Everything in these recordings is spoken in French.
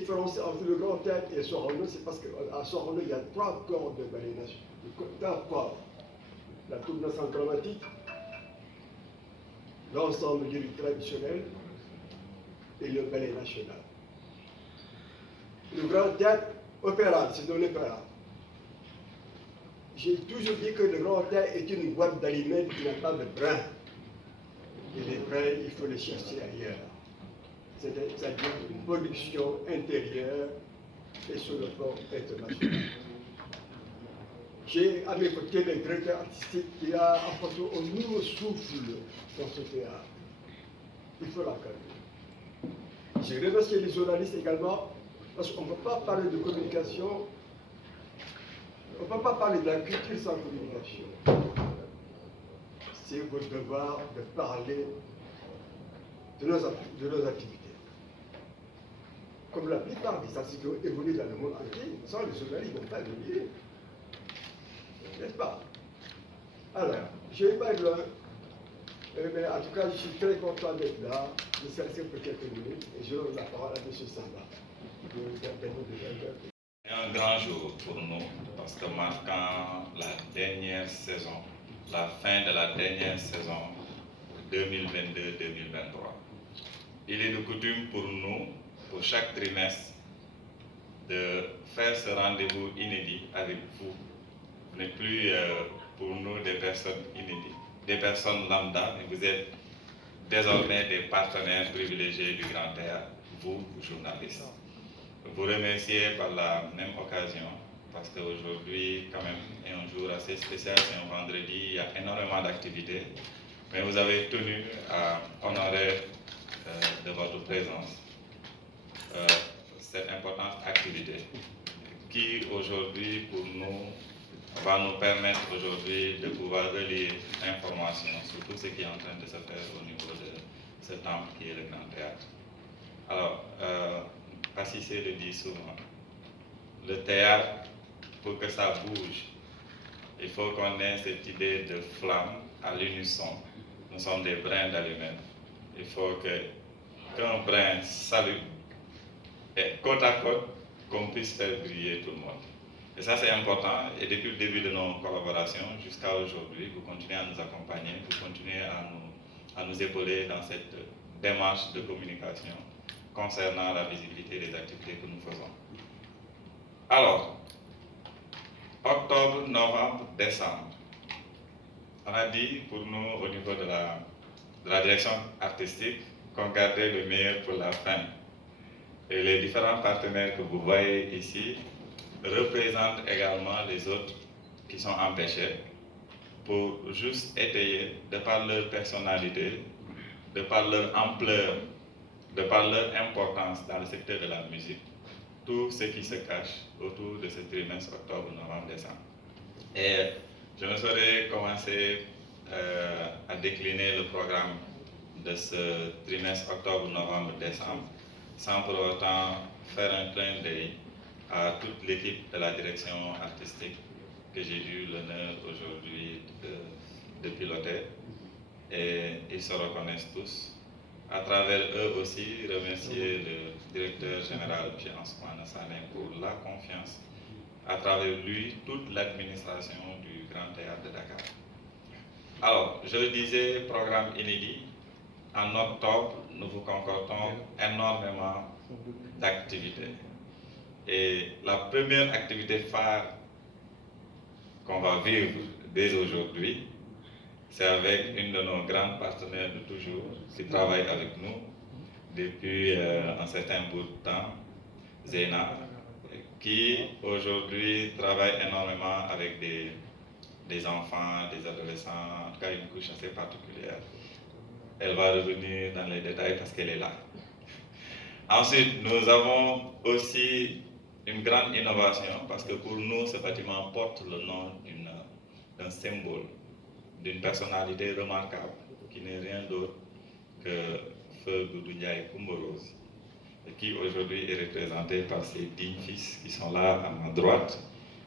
différencier entre le Grand Théâtre et Sorano, c'est parce qu'à Sorano, il y a 3 corps de ballet national. 3 corps. La troupe nationale dramatique, l'ensemble du rite traditionnel et le ballet national. Le Grand Théâtre opéral, c'est de l'opéra. J'ai toujours dit que le Grand Théâtre est une boîte d'aliments qui n'a pas de brin. Et les brins, il faut les chercher ailleurs. C'est-à-dire une production intérieure et sur le plan international. J'ai à mes côtés le directeur artistique qui a apporté un nouveau souffle dans ce théâtre. Il faut l'accueillir. J'ai remercié les journalistes également, parce qu'on ne peut pas parler de communication, on ne peut pas parler de la culture sans communication. C'est votre devoir de parler de nos activités. Comme la plupart des artistes qui ont évolué dans le monde entier, sans les journalistes, ils ne vont pas évoluer. N'est-ce pas? Alors, je ne vais pas être loin, mais en tout cas, je suis très content d'être là, de s'arrêter pour quelques minutes, et je donne la parole à M. Samba. C'est un grand jour pour nous, parce que marquant la dernière saison, la fin de la dernière saison 2022-2023. Il est de coutume pour nous, pour chaque trimestre, de faire ce rendez-vous inédit avec vous. Vous n'êtes plus pour nous des personnes inédites, des personnes lambda, mais vous êtes désormais des partenaires privilégiés du Grand Théâtre, vous, journalistes. Vous remercier par la même occasion, parce qu'aujourd'hui, quand même, est un jour assez spécial, c'est un vendredi, il y a énormément d'activités, mais vous avez tenu à honorer de votre présence cette importante activité qui aujourd'hui pour nous va nous permettre aujourd'hui de pouvoir relier l'information sur tout ce qui est en train de se faire au niveau de ce temple qui est le Grand Théâtre. Alors, Passissé le dit souvent, le théâtre, pour que ça bouge, il faut qu'on ait cette idée de flamme à l'unisson. Nous sommes des brins d'allumettes. Il faut qu'un brin s'allume et côte à côte, qu'on puisse faire briller tout le monde. Et ça, c'est important. Et depuis le début de nos collaborations jusqu'à aujourd'hui, vous continuez à nous accompagner, vous continuez à nous épauler dans cette démarche de communication concernant la visibilité des activités que nous faisons. Alors, octobre, novembre, décembre. On a dit pour nous, au niveau de la direction artistique, qu'on gardait le meilleur pour la fin. Et les différents partenaires que vous voyez ici représentent également les autres qui sont empêchés pour juste étayer, de par leur personnalité, de par leur ampleur, de par leur importance dans le secteur de la musique, tout ce qui se cache autour de ce trimestre octobre, novembre, décembre. Et je ne saurais commencer à décliner le programme de ce trimestre octobre, novembre, décembre, sans pour autant faire un clin d'œil à toute l'équipe de la direction artistique que j'ai eu l'honneur aujourd'hui de piloter. Et ils se reconnaissent tous. À travers eux aussi, remercier le directeur général, M. Ansoumana Sané, pour la confiance. À travers lui, toute l'administration du Grand Théâtre de Dakar. Alors, je le disais, programme inédit. En octobre, nous vous concordons énormément d'activités. Et la première activité phare qu'on va vivre dès aujourd'hui, c'est avec une de nos grandes partenaires de toujours, qui travaille avec nous depuis un certain bout de temps, Zena, qui aujourd'hui travaille énormément avec des enfants, des adolescents, en tout cas une couche assez particulière. Elle va revenir dans les détails parce qu'elle est là. Ensuite, nous avons aussi une grande innovation parce que pour nous, ce bâtiment porte le nom d'un symbole, d'une personnalité remarquable qui n'est rien d'autre que Feu Doudou Ndiaye Coumba Rose, et qui aujourd'hui est représenté par ses dignes fils qui sont là à ma droite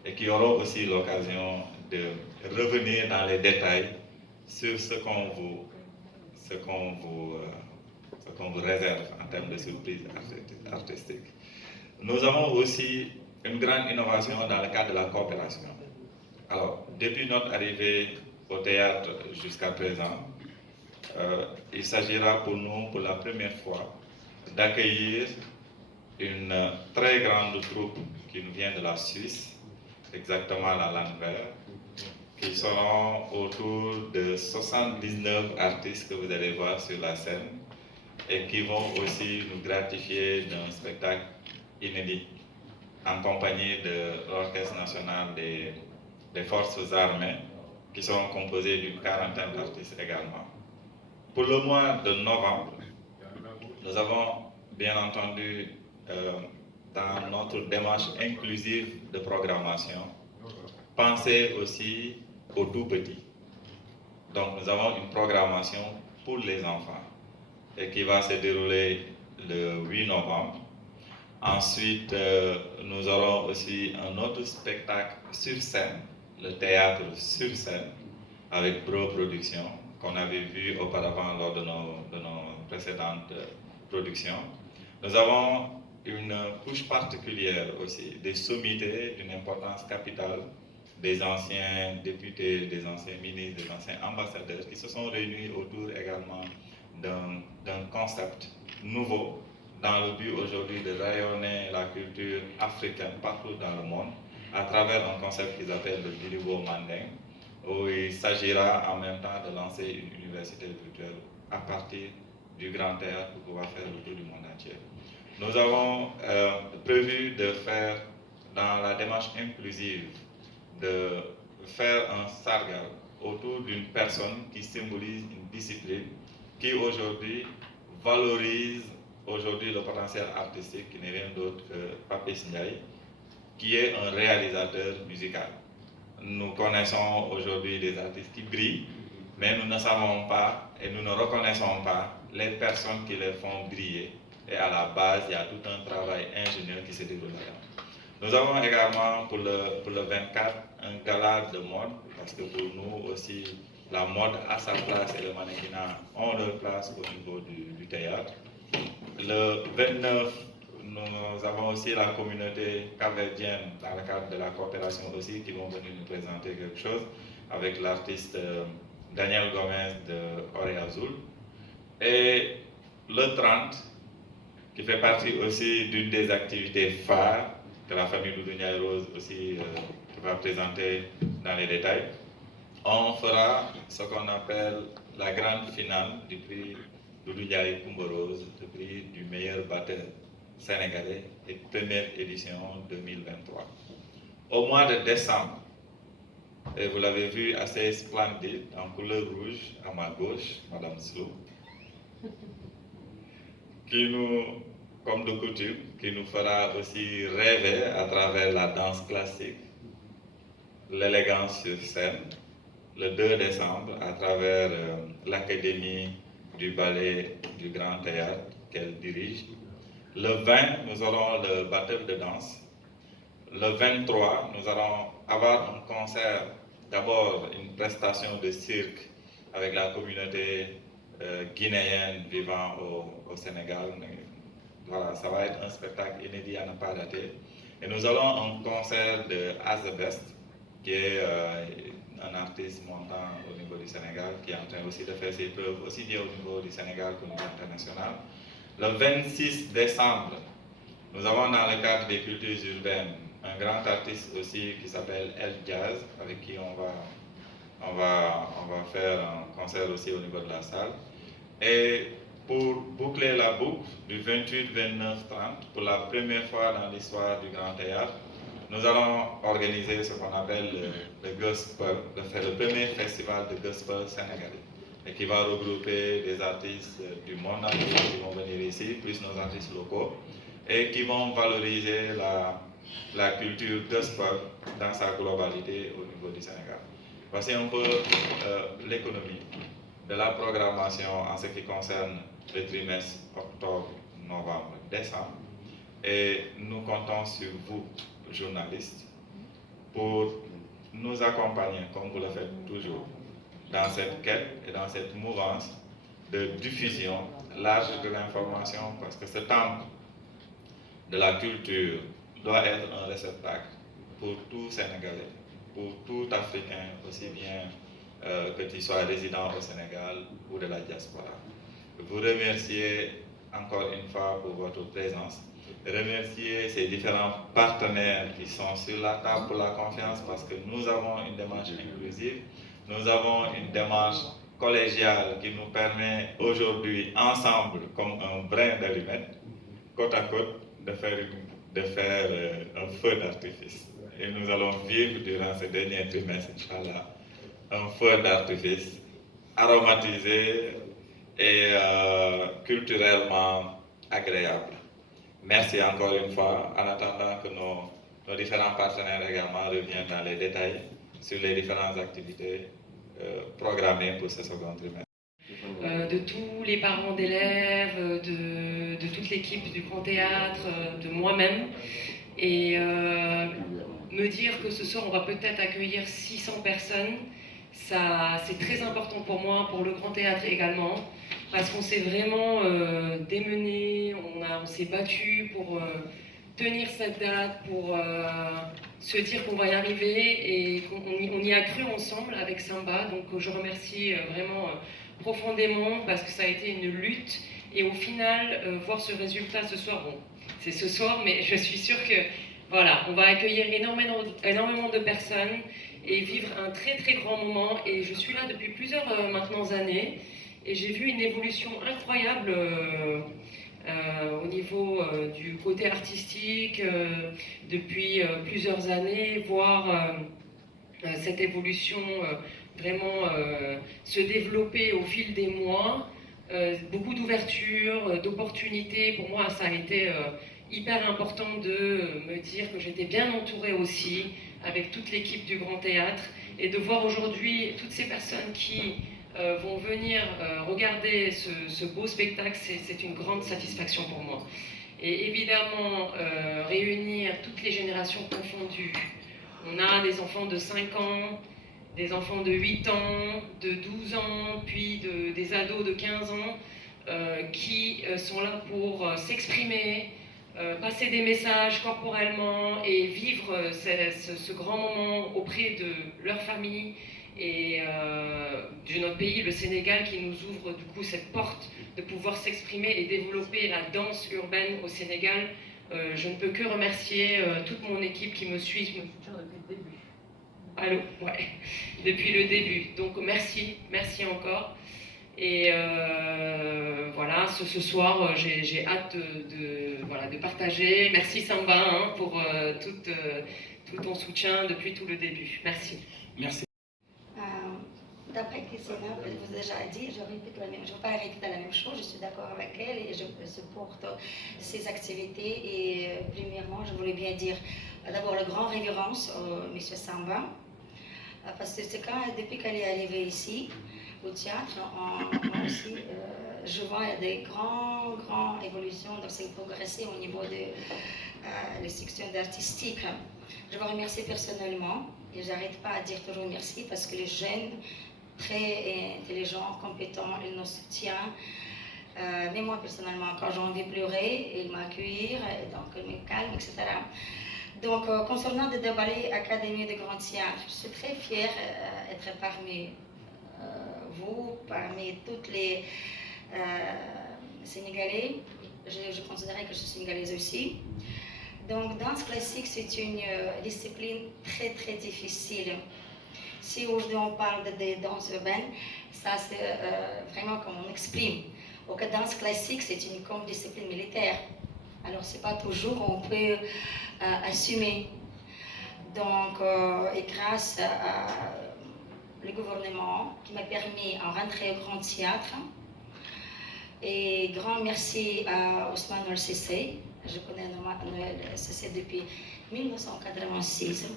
et qui auront aussi l'occasion de revenir dans les détails sur ce qu'on vous réserve en termes de surprise artistique. Nous avons aussi une grande innovation dans le cadre de la coopération. Alors, depuis notre arrivée au théâtre jusqu'à présent, il s'agira pour nous, pour la première fois, d'accueillir une très grande troupe qui nous vient de la Suisse, exactement la Landwehr, qui seront autour de 79 artistes que vous allez voir sur la scène et qui vont aussi nous gratifier d'un spectacle inédit en compagnie de l'Orchestre national des forces armées qui seront composés d'une quarantaine d'artistes également. Pour le mois de novembre, nous avons bien entendu dans notre démarche inclusive de programmation pensé aussi aux tout petits. Donc nous avons une programmation pour les enfants et qui va se dérouler le 8 novembre. Ensuite, nous aurons aussi un autre spectacle sur scène, le théâtre sur scène, avec Bro Productions, qu'on avait vu auparavant lors de nos précédentes productions. Nous avons une couche particulière aussi, des sommités d'une importance capitale, des anciens députés, des anciens ministres, des anciens ambassadeurs qui se sont réunis autour également d'un concept nouveau dans le but aujourd'hui de rayonner la culture africaine partout dans le monde à travers un concept qu'ils appellent le Bilibo Manding, où il s'agira en même temps de lancer une université virtuelle à partir du Grand Théâtre pour pouvoir faire le tour du monde entier. Nous avons prévu de faire, dans la démarche inclusive, de faire un sargal autour d'une personne qui symbolise une discipline qui aujourd'hui valorise le potentiel artistique qui n'est rien d'autre que Papis Ndiaye, qui est un réalisateur musical. Nous connaissons aujourd'hui des artistes qui brillent, mais nous ne savons pas et nous ne reconnaissons pas les personnes qui les font briller. Et à la base, il y a tout un travail ingénieux qui se déroule là. Nous avons également pour le 24 un gala de mode, parce que pour nous aussi, la mode a sa place et le mannequinat ont leur place au niveau du théâtre. Le 29, nous avons aussi la communauté capverdienne dans le cadre de la coopération aussi qui vont venir nous présenter quelque chose avec l'artiste Daniel Gomez de Oré Azul. Et le 30, qui fait partie aussi d'une des activités phares que la famille Doudou Ndiaye Rose aussi va présenter dans les détails, on fera ce qu'on appelle la grande finale du prix Doudou Ndiaye Coumba Rose, le prix du meilleur batteur sénégalais et première édition 2023. Au mois de décembre, et vous l'avez vu assez splendide, en couleur rouge, à ma gauche, Madame Slou, qui nous, comme de coutume, qui nous fera aussi rêver à travers la danse classique, l'élégance sur scène, le 2 décembre, à travers l'Académie du ballet du Grand Théâtre qu'elle dirige. Le 20, nous aurons le battle de danse. Le 23, nous allons avoir un concert, d'abord une prestation de cirque avec la communauté guinéenne vivant au Sénégal. Voilà, ça va être un spectacle inédit à ne pas rater. Et nous allons un concert de As the Best, qui est un artiste montant au niveau du Sénégal, qui est en train aussi de faire ses preuves, aussi bien au niveau du Sénégal qu'au niveau international. Le 26 décembre, nous avons dans le cadre des cultures urbaines un grand artiste aussi qui s'appelle El Jazz, avec qui on va faire un concert aussi au niveau de la salle. Et pour boucler la boucle, du 28, 29, 30, pour la première fois dans l'histoire du Grand Théâtre, nous allons organiser ce qu'on appelle le gospel, le premier festival de gospel sénégalais, et qui va regrouper des artistes du monde entier qui vont venir ici, plus nos artistes locaux, et qui vont valoriser la culture gospel dans sa globalité au niveau du Sénégal. Voici un peu l'économie de la programmation en ce qui concerne le trimestre octobre, novembre, décembre. Et nous comptons sur vous, journalistes, pour nous accompagner, comme vous le faites toujours, dans cette quête et dans cette mouvance de diffusion large de l'information, parce que ce temple de la culture doit être un réceptacle pour tout Sénégalais, pour tout Africain, aussi bien que tu sois résident au Sénégal ou de la diaspora. Vous remercier encore une fois pour votre présence, remercier ces différents partenaires qui sont sur la table pour la confiance parce que nous avons une démarche inclusive, nous avons une démarche collégiale qui nous permet aujourd'hui, ensemble, comme un brin d'allumette, côte à côte, de faire un feu d'artifice. Et nous allons vivre durant ce dernier trimestre, Inch'Allah, un feu d'artifice aromatisé et culturellement agréable. Merci encore une fois, en attendant que nos différents partenaires également reviennent dans les détails sur les différentes activités programmées pour ce second trimestre. De tous les parents d'élèves, de toute l'équipe du Grand Théâtre, de moi-même, et me dire que ce soir on va peut-être accueillir 600 personnes, ça c'est très important pour moi, pour le Grand Théâtre également, parce qu'on s'est vraiment démené, on s'est battu pour tenir cette date, pour se dire qu'on va y arriver, et qu'on y a cru ensemble avec Samba. Donc je remercie vraiment profondément parce que ça a été une lutte, et au final voir ce résultat ce soir, bon c'est ce soir, mais je suis sûre que voilà, on va accueillir énormément de personnes et vivre un très très grand moment. Et je suis là depuis plusieurs maintenant années, et j'ai vu une évolution incroyable au niveau du côté artistique depuis plusieurs années, voir cette évolution vraiment se développer au fil des mois, beaucoup d'ouverture, d'opportunités. Pour moi, ça a été hyper important de me dire que j'étais bien entourée aussi, avec toute l'équipe du Grand Théâtre, et de voir aujourd'hui toutes ces personnes qui vont venir regarder ce beau spectacle, c'est une grande satisfaction pour moi. Et évidemment, réunir toutes les générations confondues. On a des enfants de 5 ans, des enfants de 8 ans, de 12 ans, puis des ados de 15 ans qui sont là pour s'exprimer, passer des messages corporellement et vivre ce grand moment auprès de leur famille et de notre pays, le Sénégal, qui nous ouvre du coup cette porte de pouvoir s'exprimer et développer la danse urbaine au Sénégal. Je ne peux que remercier toute mon équipe qui me suit depuis le début. Allô, ouais, depuis le début. Donc merci encore. Et voilà, ce soir, j'ai hâte de partager. Merci Samba pour tout ton soutien depuis tout le début. Merci. Merci. D'après Christina, elle vous a déjà dit, je ne vais pas répéter la même chose, je suis d'accord avec elle et je supporte ses activités. Et premièrement, je voulais bien dire d'abord la grande révérence au M. Samba, parce que depuis qu'elle est arrivée ici, au théâtre, on aussi, je vois des grandes évolutions, donc c'est progressé au niveau de la section d'artistique. Je vous remercie personnellement, et j'arrête pas à dire toujours merci, parce que les jeunes, très intelligents, compétents, ils nous soutiennent. Mais moi personnellement, quand j'ai envie de pleurer, ils m'accueillent, donc ils me calment, etc. Donc, concernant le Dabali Académie de Grand Théâtre, je suis très fière d'être parmi vous, parmi toutes les Sénégalais. Je considère que je suis sénégalaise aussi. Donc, danse classique, c'est une discipline très très difficile. Si aujourd'hui on parle de danse urbaine, ça c'est vraiment comme on exprime. Au cas danse classique, c'est comme discipline militaire. Alors, c'est pas toujours on peut assumer. Donc, et grâce à le gouvernement qui m'a permis de rentrer au Grand Théâtre, et grand merci à Ousmane El Sissé. Je connais Noël Sissé depuis 1986.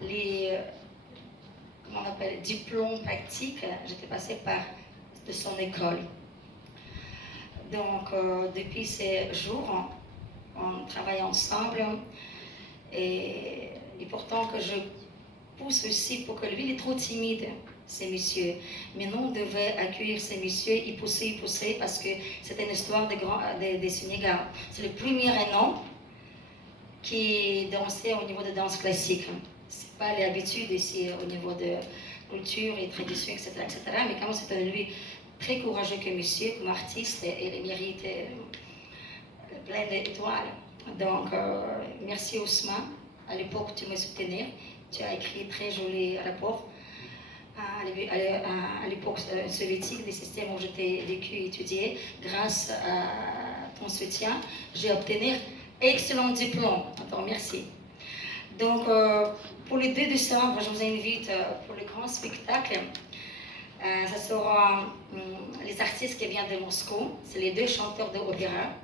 Les comment on appelle, diplômes pratiques, j'étais passée par de son école. Donc, depuis ces jours, on travaille ensemble et pourtant que je pousse aussi pour que lui, il est trop timide. ces messieurs. Mais nous, on devait accueillir ces messieurs et pousser, parce que c'était une histoire de Sénégal. C'est le premier nom qui dansait au niveau de danse classique. Ce n'est pas l'habitude ici au niveau de culture et tradition, etc. Mais quand même, c'était lui très courageux comme monsieur, comme artiste, et il mérite plein d'étoiles. Donc, merci Ousmane. À l'époque, tu me soutenais. Tu as écrit très joli rapport. À l'époque soviétique, des systèmes où j'étais vécu et étudié, grâce à ton soutien, j'ai obtenu excellent diplôme. Alors, merci. Donc, pour le 2 décembre, je vous invite pour le grand spectacle. Ça sera les artistes qui viennent de Moscou. C'est les 2 chanteurs d'opéra,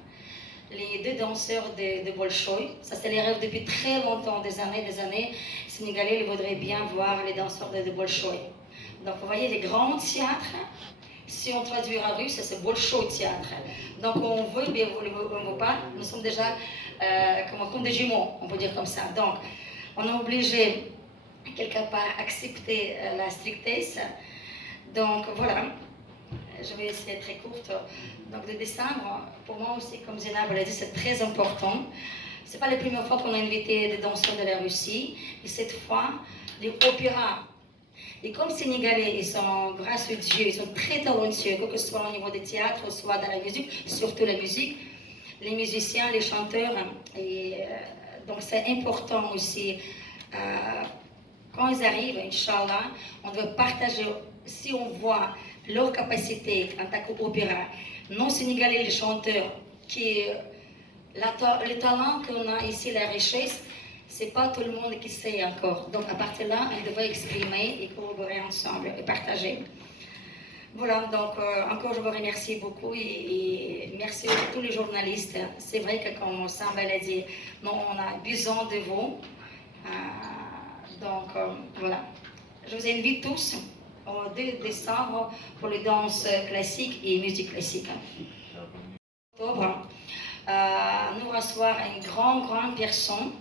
les 2 danseurs de Bolchoï. Ça, c'est les rêves depuis très longtemps, des années. Les Sénégalais voudraient bien voir les danseurs de Bolchoï. Donc, vous voyez, les grands théâtres, si on traduit en russe, c'est Bolchoï théâtre. Donc, on veut, mais on ne veut pas. Nous sommes déjà comme des jumeaux, on peut dire comme ça. Donc, on est obligé, quelque part, d'accepter la strictesse. Donc, voilà. Je vais essayer d'être très courte. Donc, le décembre, pour moi aussi, comme Zénab l'a dit, c'est très important. Ce n'est pas la première fois qu'on a invité des danseurs de la Russie, mais cette fois, les opéras. Et comme Sénégalais, ils sont, grâce à Dieu, ils sont très talentueux, que ce soit au niveau des théâtres, soit dans la musique, surtout la musique, les musiciens, les chanteurs. Et, donc, c'est important aussi. Quand ils arrivent, Inch'Allah, on doit partager, si on voit leur capacité en tant qu'opéra, non sénégalais, les chanteurs, le talent qu'on a ici, la richesse, c'est pas tout le monde qui sait encore. Donc à partir de là, on devrait exprimer et collaborer ensemble et partager. Voilà, donc encore je vous remercie beaucoup et merci à tous les journalistes. C'est vrai que comme Samba l'a dit, non, on a besoin de vous. Donc voilà, je vous invite tous au 2 décembre pour les danses classiques et musique classique. Octobre, nous recevoir une grande personne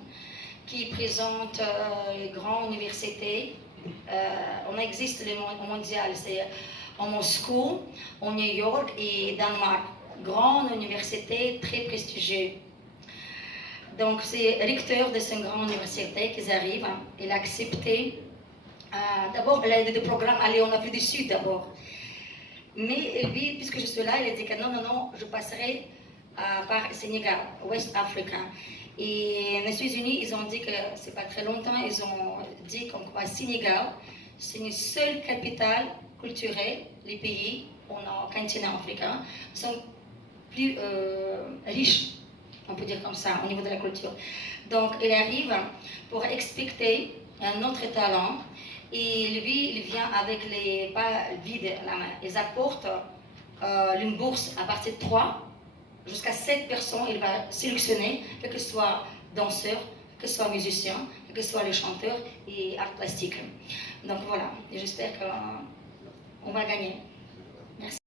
qui présente les grandes universités. On existe le mondial, c'est en Moscou, en New York et Danemark. Grande université, très prestigieuse. Donc c'est recteur de cette grande université qui arrive. Il a accepté. D'abord, il a des programmes aller en Afrique du Sud d'abord. Mais lui, puisque je suis là, il a dit que non, je passerai par Sénégal, West Africa. Et les États-Unis, ils ont dit que c'est pas très longtemps, ils ont dit comme quoi Sénégal, c'est une seule capitale culturelle, les pays, on a continent africain, sont plus riches, on peut dire comme ça, au niveau de la culture. Donc, il arrive pour expliquer un autre talent. Et lui, il vient avec les pas vides la main. Ils apportent une bourse à partir de 3 jusqu'à 7 personnes. Il va sélectionner, que ce soit danseurs, que ce soit musiciens, que ce soit les chanteurs et art plastique. Donc voilà, et j'espère qu'on va gagner. Merci.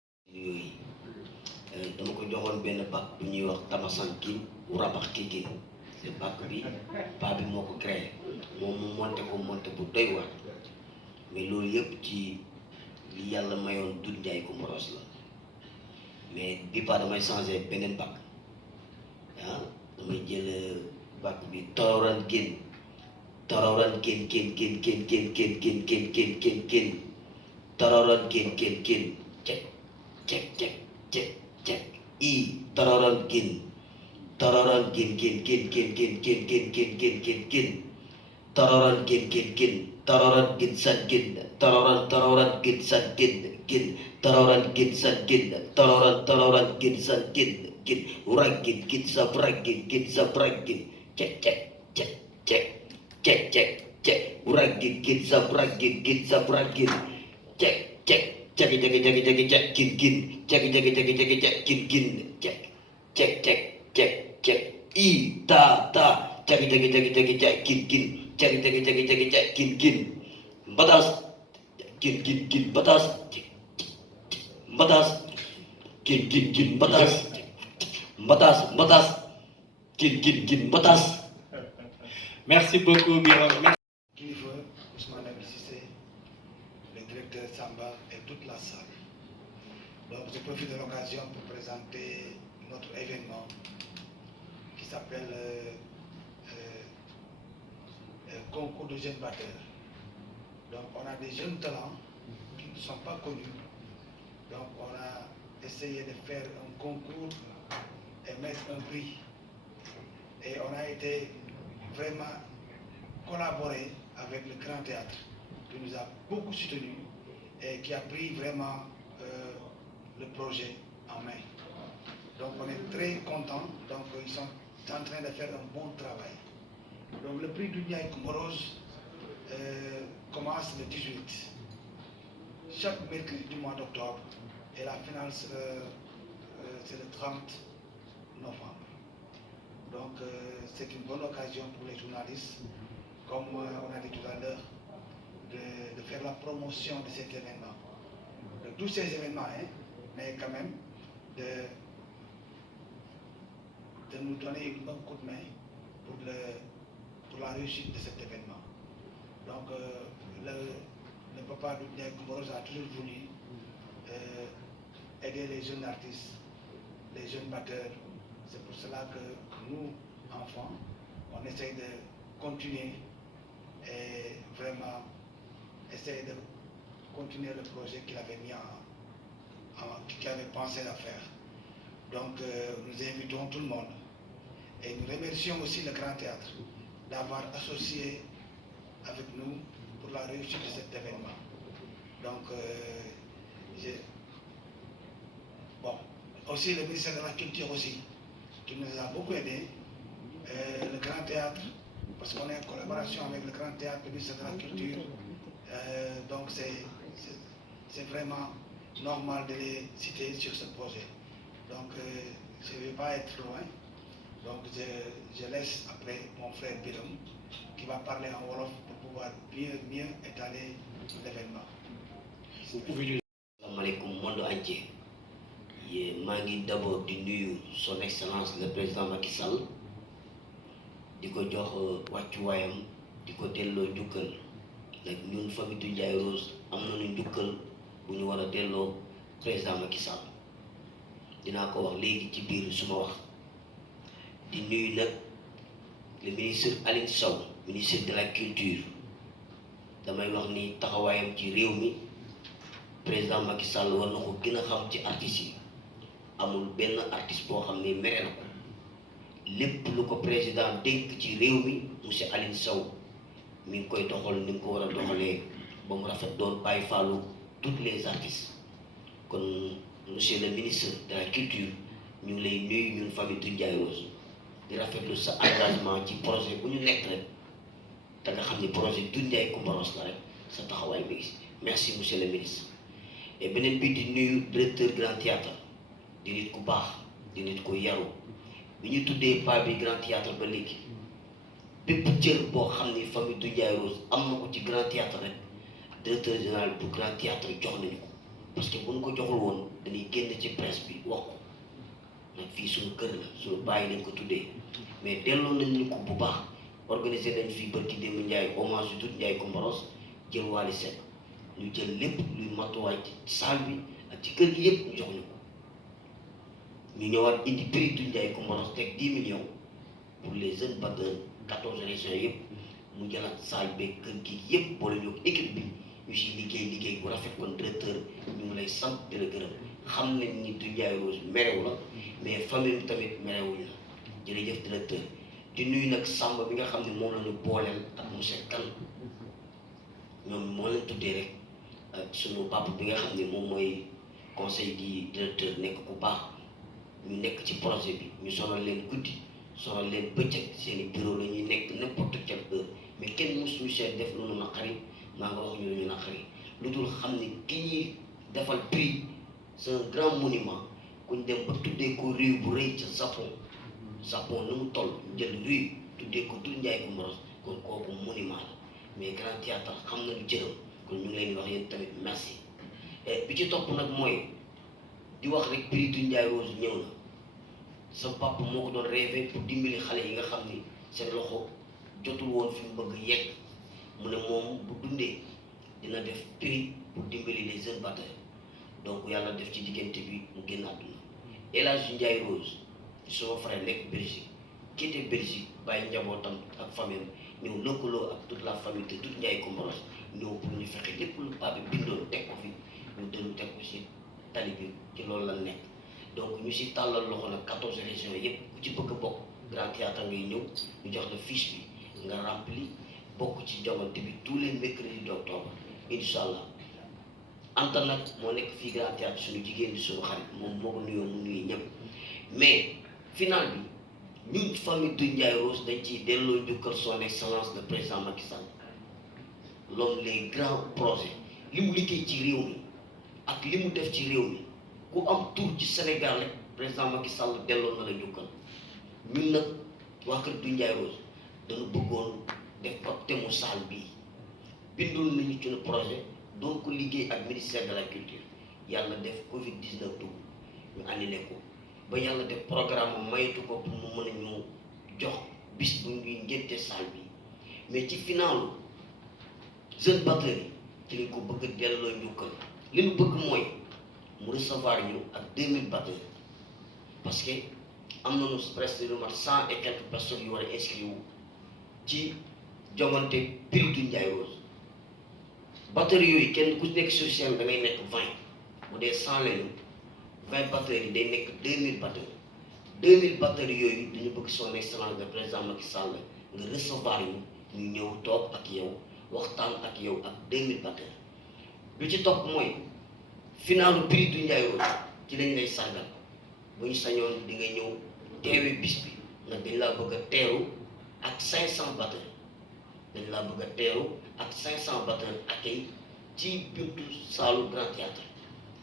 dama ko joxoon benn bac bu ñuy wax Tamasankin ou Rabax Kiki te bac bi paa bi moo ko créé moom mu monté bu doy waar mais loolu yëpp ci li yàlla mayoon Doudou Ndiaye ko moros la mais bi pas damay changé beneen bac damay jël bac bi tororan génn tororan génn tororan génn cek i tororan génn tororan génn tororan génn tororan génn san génn tororan génn san génn tororan génn san génn tororan génn san génn uragin génn sa bragin cek uragin génn sa bragin cek i ta gin batas gin batas gin batas gin batas. Merci beaucoup Biram. Kilifa Ousmane Abi Cissé, le directeur Samba et toute la salle. Donc je profite de l'occasion pour présenter notre événement qui s'appelle concours de jeunes batteurs. Donc on a des jeunes talents qui ne sont pas connus. Donc on a essayé de faire un concours et mettre un prix. Et on a été vraiment collaboré avec le Grand Théâtre qui nous a beaucoup soutenus et qui a pris vraiment le projet en main. Donc on est très contents, donc ils sont en train de faire un bon travail. Donc le prix du Ndiaye Coumba Rose commence le 18, chaque mercredi du mois d'octobre, et la finale c'est le 30 novembre. Donc c'est une bonne occasion pour les journalistes, comme on a dit tout à l'heure, de faire la promotion de cet événement. De tous ces événements, mais quand même de nous donner un coup de main pour la réussite de cet événement. Donc le papa du Ndiaye Coumba Rose a toujours voulu aider les jeunes artistes, les jeunes batteurs. C'est pour cela que nous, enfants, on essaye de continuer et vraiment essayer de continuer le projet qu'il avait mis qu'il avait pensé à faire. Donc nous invitons tout le monde et nous remercions aussi le Grand Théâtre d'avoir associé avec nous pour la réussite de cet événement. Donc aussi le ministère de la Culture aussi, qui nous a beaucoup aidé, le Grand Théâtre, parce qu'on est en collaboration avec le Grand Théâtre, le ministère de la Culture, donc c'est vraiment normal de les citer sur ce projet. Donc je ne vais pas être loin, donc je laisse après mon frère Biram qui va parler en Wolof pour pouvoir mieux étaler l'événement. Assalamu alaikum monde entier. maa ngi d'abord di nuyu son excellence le président Macky Sall di ko jox wàccuwaayam di ko delloo njukkal nag ñun famille du Ndiaye Rose am nañu njukkal bu ñu war a delloo président Macky Sall dinaa ko wax léegi ci biir suma wax di nuyu nag le ministre Aline Sow ministre de la culture damay wax ni taxawaayam ci réew mi président Macky Sall war na ko gën a xam ci artistes yi amul benn artiste boo xam ne mere na ko lépp lu ko président dénk ci réew mi monsieur Aline Sow mi ngi koy doxal ni mu ko war a doxalee ba mu rafet doon bàyyi faalu toutes les artistes kon monsieur le ministre de la culture ñu ngi lay nuyu ñun famille du Ndiaye Rose di rafetlu sa engagement ci projet bu ñu nekk rek te nga xam ne projet du Ndiaye Coumba Rose la rek sa taxawaay bi gis merci monsieur le ministre. et beneen bi di nuyu directeur Grand Théâtre di nit ku baax di nit ku yaru bi ñu tuddee pa bi Grand Théâtre ba léegi bépp cër boo xam ni famille du Ndiaye Rose am na ko ci Grand Théâtre rek directeur général bu Grand Théâtre jox nañu ko parce que bu ñu ko joxul woon dañuy génn ci presse bi wax ko nag fii suñu kër la suñu bàyyi lañ ko tuddee mais delloo nañ ñu ko bu baax organisé nañ fii barki démb Ndiaye hommage du Ndiaye Coumba Rose jël Wally Seck ñu jël lépp luy matuwaay ci salle bi ak ci kër gi yëpp ñu jox ñu ko ñu ñëwaat indi prix du Ndiaye Coumba Rose teg 10 millions pour les jeunes batteurs 14 régions yëpp mu jëlaat salle bi kër gi yëpp boole ñoo équipe bi ñu siy liggéey bu rafet kon directeur ñu ngi lay sant di la gërëm xam nañ ni du Ndiaye Rose merew la mais famille tamit merewuñ la jërëjëf directeur di nuyu nag Samba bi nga xam ne moom la ñu booleel ak monsieur Kane ñoom moo leen tuddee rek ak sunu papa bi nga xam ne moom mooy conseil di directeur nekk ku baax ñu nekk ci projet bi ñu sonal leen guddi sonal leen bëccëg seeni bureau la ñuy nekk n'importe quelle heure mais kenn mosuñu seen def lu nu naqari maa nga wax ñu lu ñu naqari lu dul xam ne ki ñuy defal prix c'est un grand monument kuñ dem ba tuddee ko rue bu rëy ca Japon nu mu toll jël rue tuddee ko du Ndiaye Coumba Rose kon kooku monument la mais Grand Théâtre xam na lu jërëm kon ñu ngi leen wax yéen tamit merci bi ci topp nag mooy di wax rek prix du Ndiaye Rose ñëw na sa papa moo ko doon rêvé pour dimbali xale yi nga xam ni seen loxo jotul woon fi mu bëgg yegg mu ne moom bu dundee dina def prix pour dimbali les jeunes batteurs donc yàlla def ci diggante bi mu génn àdduna El Hadj Ndiaye Rose sama frère nekk Belgique quitté Belgique bàyyi njabootam ak famille ñëw lëkkaloo ak toute la famille de toute Ndiaye Coumba Rose ñëw pour ñu fexe lépp lu paa bi bindoon teg ko fi ñu dellu teg ko si tali bi ci loolu la nekk donc ñu si tàllal loxo nag 14 régions yëpp ku ci bëgg a bokk Grand Théâtre ngay ñëw ñu jox la fiche bi nga rempli bokk ci jongante bi tous les mercredis d'octobre incha allah Anta nag moo nekk fii Grand Théâtre suñu jigéen di suñu xarit moom moo ko nuyoo mu nuyu ñëpp mais final bi ñun famille du Ndiaye Rose dañ ciy delloo njukkal son excellence le président Macky Sall l'homme les grands projets li mu liggéey ci réew mi ak li mu def ci réew mi ku am tur ci Sénégal rek président Macky Sall delloo na la njukkal ñun nag waa kër du Ndiaye Rose dañu bëggoon def ko thème salle bii bindoon nañu ci projet doon ko liggéey ak ministère de la culture yàlla def Covid 19 dugg ñu annulé ko ba yàlla def programme mayatu ko pour mu mën a ñu jox bis bu ñuy ngénte salle bi mais ci finalu jeune batteur yi ci lañ ko bëgg a delloo njukkal li ñu bëgg mooy mu recevoir ñu ak 2000 batteurs parce que am nañu presque lu mat 100 et quelques personnes yu war a inscrire wu ci jongante prix du Ndiaye Rose batteurs yooyu kenn ku nekk sur scène da ngay nekk 20 bu dee 100 lañu 20 batteurs yi day nekk 2000 batteurs 2000 batteurs yooyu dañu bëgg son excellence le président Macky Sall nga recevoir ñu ñëw toog ak yow waxtaan ak yow ak 2000 batteurs lu ci topp mooy finalu prix du Ndiaye Rose ci lañ lay sargal bu ñu sañoon di nga ñëw teewee bis bi ndax dañ laa bëgg a teeru ak 500 batteurs dañ laa bëgg a teeru ak 500 batteurs ak ay ci buntu saalu Grand Théâtre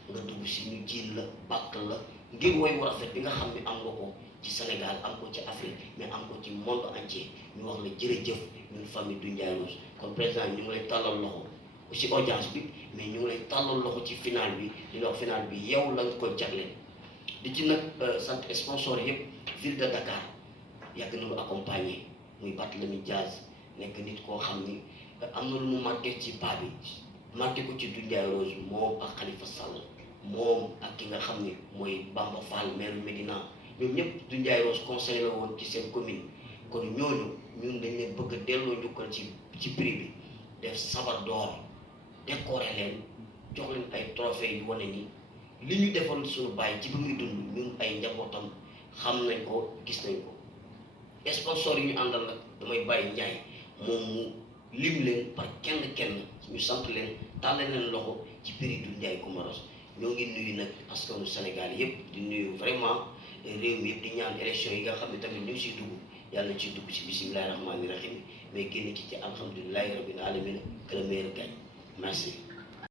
nga dugg si ñu jiin la bàkk la ngir woy war a fet bi nga xam ne am nga ko ci Sénégal am ko ci Afrique mais am ko ci monde entier ñu wax la jërëjëf ñun famille du Ndiaye Rose kon président ñu ngi lay tàllal loxo ci audience bi mais ñu ngi lay tàllal loxo ci final bi di la wax final bi yow la nga ko jagleel di ci nag sant sponsor yëpp ville de Dakar yàgg na lu accompagner muy Barthélémy Diaz nekk nit koo xam ni am na lu mu marqué ci paa bi marqué ko ci du Ndiaye Rose moom ak Khalifa Sall moom ak ki nga xam ni mooy Bamba Fall maire Médina ñoom ñëpp du Ndiaye Rose conseil la woon ci seen commune kon ñooñu ñun dañ leen bëgg a delloo njukkal ci prix bi def sabar d'or décorer leen jox leen ay trophées yu wane ni li ñu defal suñu bàyyi ci ba muy dund ñun ay njabootam xam nañ ko gis nañ ko sponsor yi ñu àndal nag damay bàyyi Ndiaye moom mu lim leen par kenn ñu sant leen tàllal leen loxo ci prix du Ndiaye Coumba Rose ñoo ngi nuyu nag askanu Sénégal yëpp di nuyu vraiment réew mi yëpp di ñaan élection yi nga xam ne tamit ñu ngi siy dugg yàlla na ciy dugg ci bisimilahi rahmaani rahim mais génn ci alhamdulilahi rabbil alamin que le meilleur gagne merci